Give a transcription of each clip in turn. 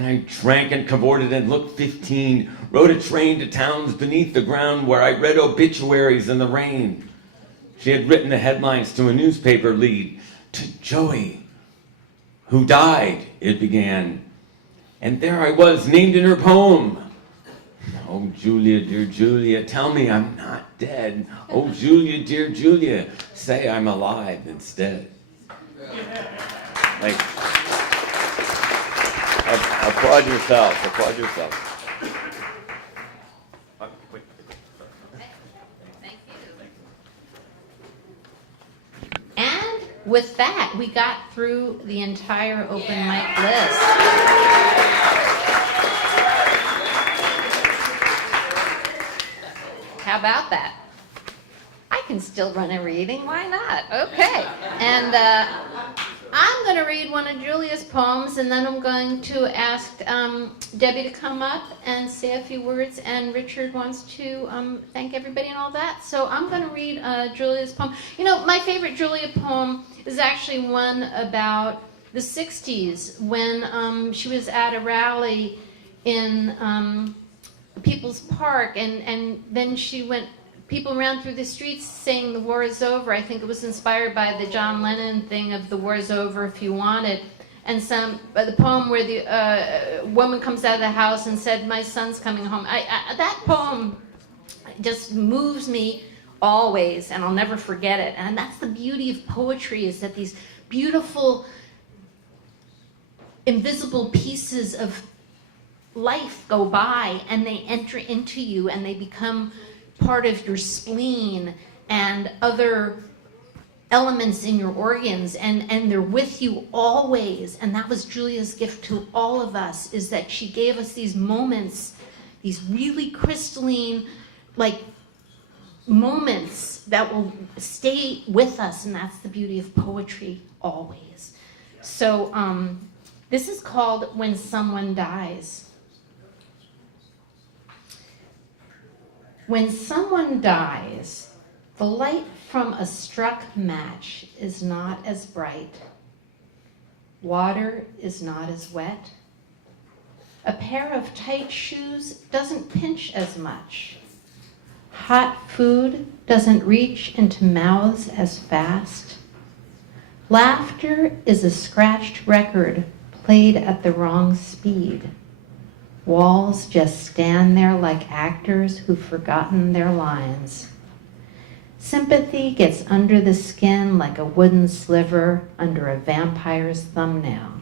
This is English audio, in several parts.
And I drank and cavorted and looked 15, rode a train to towns beneath the ground where I read obituaries in the rain. She had written the headlines to a newspaper lead. To Joey, who died, it began. And there I was, named in her poem. Oh, Julia, dear Julia, tell me I'm not dead. Oh, Julia, dear Julia, say I'm alive instead. Like, applaud yourself, applaud yourself. Thank you. And with that, we got through the entire open mic list. How about that? I can still run a reading, why not? Okay. And I'm going to read one of Julia's poems, and then I'm going to ask Debbie to come up and say a few words, and Richard wants to thank everybody and all that. So I'm going to read Julia's poem. You know, my favorite Julia poem is actually one about the 60s when she was at a rally in People's Park, and then she went, people ran through the streets saying the war is over. I think it was inspired by the John Lennon thing of the war is over if you want it. And the poem where the woman comes out of the house and said, my son's coming home. That poem just moves me always, and I'll never forget it. And that's the beauty of poetry, is that these beautiful, invisible pieces of life go by, and they enter into you, and they become part of your spleen and other elements in your organs, and they're with you always. And that was Julia's gift to all of us, is that she gave us these moments, these really crystalline, like, moments that will stay with us, and that's the beauty of poetry always. So this is called When Someone Dies. When someone dies, the light from a struck match is not as bright. Water is not as wet. A pair of tight shoes doesn't pinch as much. Hot food doesn't reach into mouths as fast. Laughter is a scratched record played at the wrong speed. Walls just stand there like actors who've forgotten their lines. Sympathy gets under the skin like a wooden sliver under a vampire's thumbnail.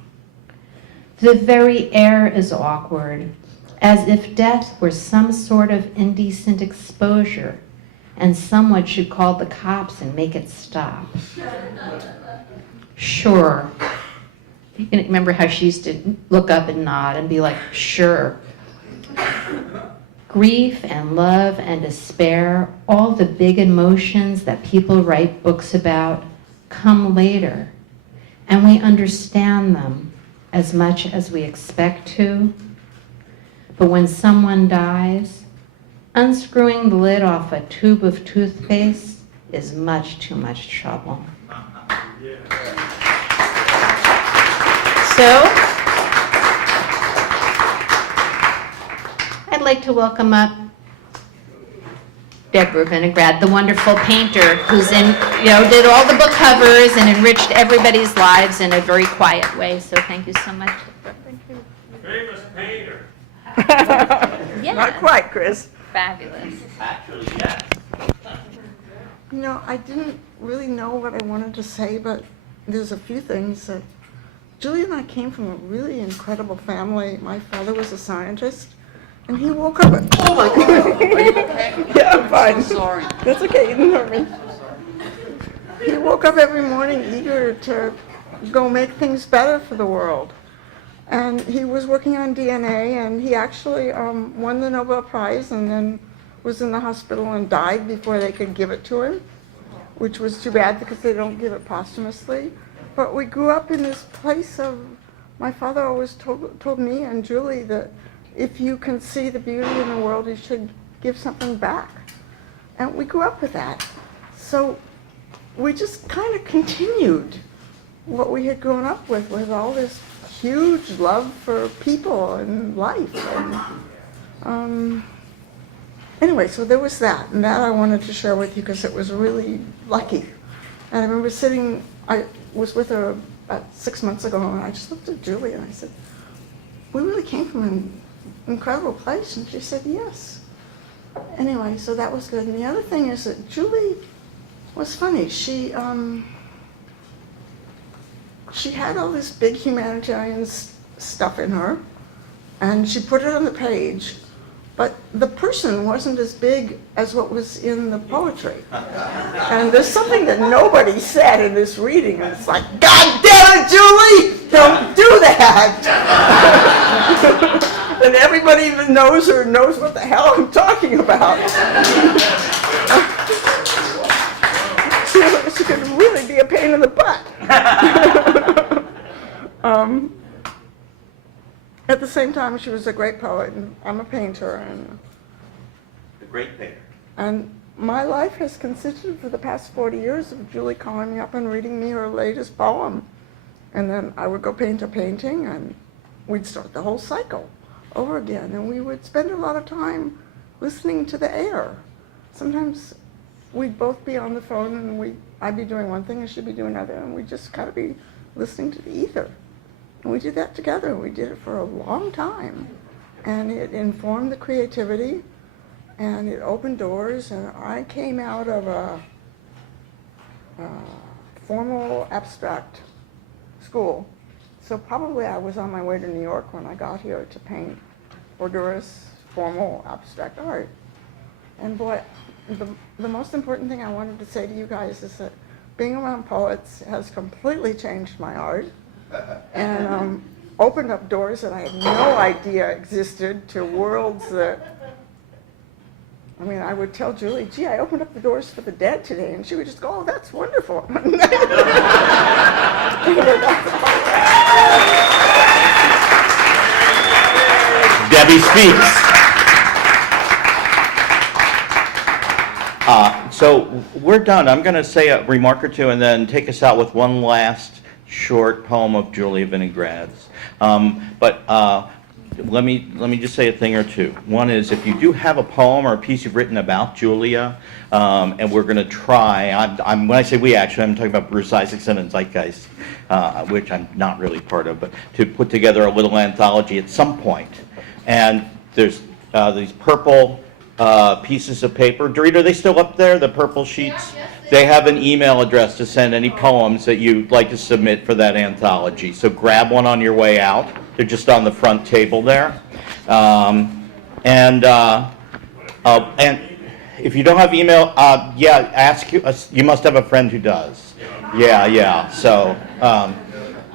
The very air is awkward, as if death were some sort of indecent exposure, and someone should call the cops and make it stop. Sure. You can remember how she used to look up and nod and be like, sure. Grief and love and despair, all the big emotions that people write books about, come later, and we understand them as much as we expect to. But when someone dies, unscrewing the lid off a tube of toothpaste is much too much trouble. So, I'd like to welcome up Deborah Vinograd, the wonderful painter who's did all the book covers and enriched everybody's lives in a very quiet way. So thank you so much. Famous painter. Yeah. Not quite, Chris. Fabulous. Actually, yes. You know, I didn't really know what I wanted to say, but there's a few things that Julie and I came from a really incredible family. My father was a scientist, and he woke up at... Oh my God! Are you okay? Yeah, I'm fine. I'm sorry. That's okay, you didn't hurt me. He woke up every morning eager to go make things better for the world. And he was working on DNA, and he actually won the Nobel Prize and then was in the hospital and died before they could give it to him, which was too bad because they don't give it posthumously. But we grew up in this place of, my father always told me and Julie that if you can see the beauty in the world, you should give something back. And we grew up with that. So we just kind of continued what we had grown up with all this huge love for people and life. And, anyway, so there was that, and that I wanted to share with you because it was really lucky. And I remember I was with her about 6 months ago, and I just looked at Julie and I said, we really came from an incredible place. And she said, yes. Anyway, so that was good. And the other thing is that Julie was funny. She had all this big humanitarian stuff in her, and she put it on the page, but the person wasn't as big as what was in the poetry. And there's something that nobody said in this reading, and it's like, God damn it, Julie, don't do that! And everybody even knows what the hell I'm talking about. She could really be a pain in the butt. At the same time, she was a great poet, and I'm a painter. And The great painter. And my life has consisted for the past 40 years of Julie calling me up and reading me her latest poem. And then I would go paint a painting, and we'd start the whole cycle over again. And we would spend a lot of time listening to the air. Sometimes we'd both be on the phone, and I'd be doing one thing and she'd be doing another, and we'd just kind of be listening to the ether. And we did that together. We did it for a long time. And it informed the creativity, and it opened doors, and I came out of a formal abstract school. So probably I was on my way to New York when I got here to paint rigorous, formal, abstract art. And boy, the most important thing I wanted to say to you guys is that being around poets has completely changed my art and opened up doors that I had no idea existed to worlds that, I mean, I would tell Julie, gee, I opened up the doors for the dead today, and she would just go, oh, that's wonderful. Debbie speaks. So we're done. I'm going to say a remark or two and then take us out with one last short poem of Julia Vinograd's. Let me just say a thing or two. One is, if you do have a poem or a piece you've written about Julia, and we're going to try, when I say we, actually, I'm talking about Bruce Isaacson and Zeitgeist, which I'm not really part of, but to put together a little anthology at some point. And there's these purple pieces of paper. Dorita, are they still up there, the purple sheets? Yeah, yes, they have an email address to send any poems that you'd like to submit for that anthology. So grab one on your way out. They're just on the front table there. And if you don't have email, ask you. You must have a friend who does. Yeah. So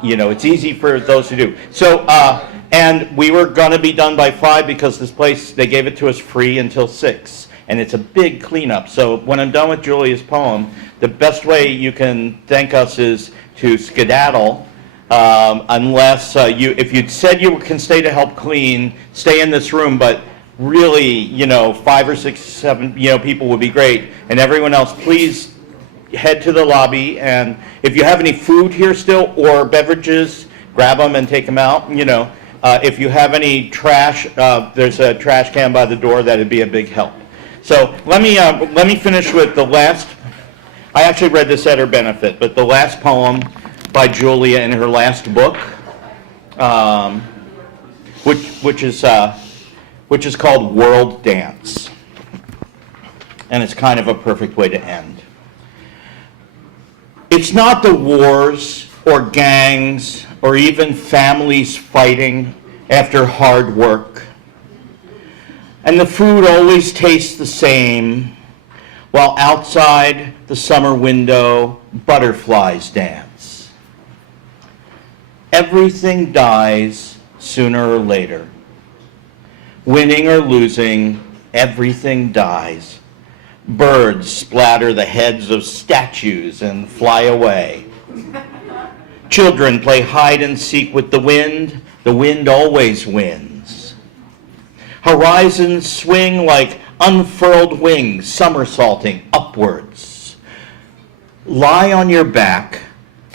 it's easy for those who do. So and we were going to be done by 5 because this place, they gave it to us free until 6. And it's a big cleanup. So when I'm done with Julia's poem, the best way you can thank us is to skedaddle. Unless if you'd said you can stay to help clean, stay in this room, but really, 5 or 6, 7, people would be great. And everyone else, please head to the lobby. And if you have any food here still or beverages, grab them and take them out. If you have any trash, there's a trash can by the door. That'd be a big help. So let me finish with the last. I actually read this at her benefit, but the last poem by Julia in her last book, which is called World Dance, and it's kind of a perfect way to end. It's not the wars or gangs or even families fighting after hard work, and the food always tastes the same, while outside the summer window butterflies dance. Everything dies sooner or later. Winning or losing, everything dies. Birds splatter the heads of statues and fly away. Children play hide and seek with the wind always wins. Horizons swing like unfurled wings, somersaulting upwards. Lie on your back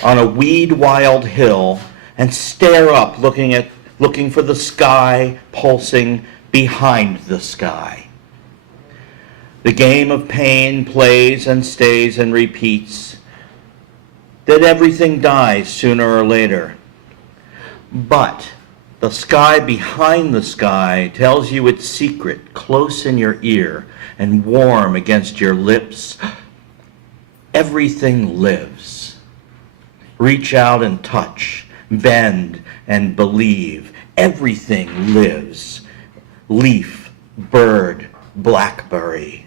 on a weed-wild hill and stare up, looking for the sky pulsing behind the sky. The game of pain plays and stays and repeats, that everything dies sooner or later. But the sky behind the sky tells you its secret close in your ear and warm against your lips. Everything lives. Reach out and touch, bend and believe. Everything lives. Leaf, bird, blackberry.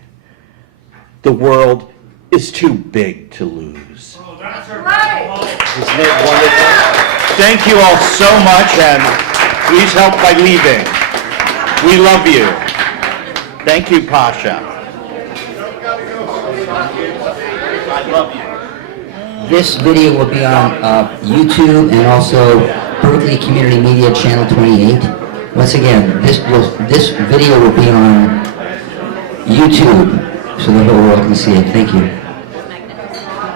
The world is too big to lose. Oh, that's right. Isn't it wonderful? Thank you all so much, and please help by leaving. We love you. Thank you, Pasha. I love you. This video will be on YouTube and also Berkeley Community Media Channel 28. Once again, this video will be on YouTube, so the whole world can see it. Thank you. Thank you so much.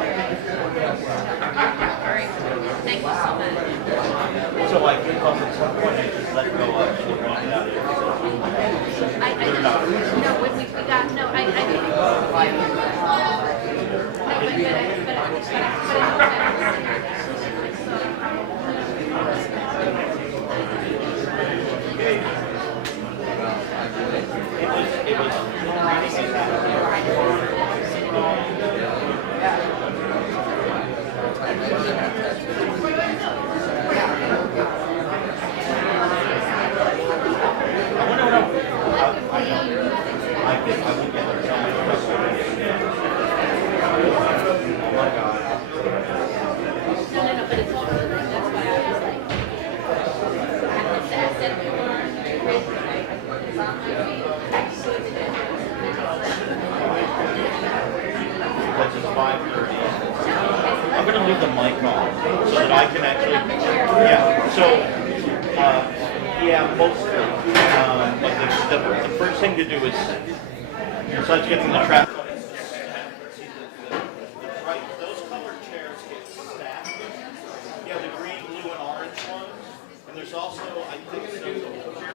So I think at some point I just let go of it and walk it out of here. No, when we got, no, It was but it's all good. That's why I was like, I said we were ready. It's on my feet. That's just 5:30. I'm going to leave the mic on so that I can actually, yeah, so, yeah, mostly. But the first thing to do is, besides getting the traffic.